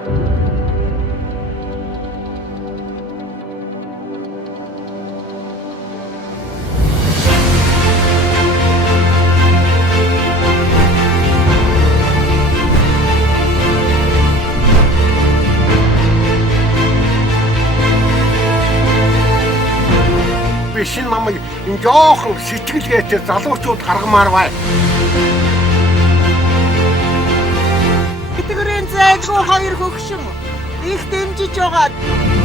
Би шинэ намайг энэ жоохон сэтгэлгээтэй залуучууд гаргамаар бай. Тэтгэврийн зайлгүй хоёр хөгшин их дэмжиж байгаа.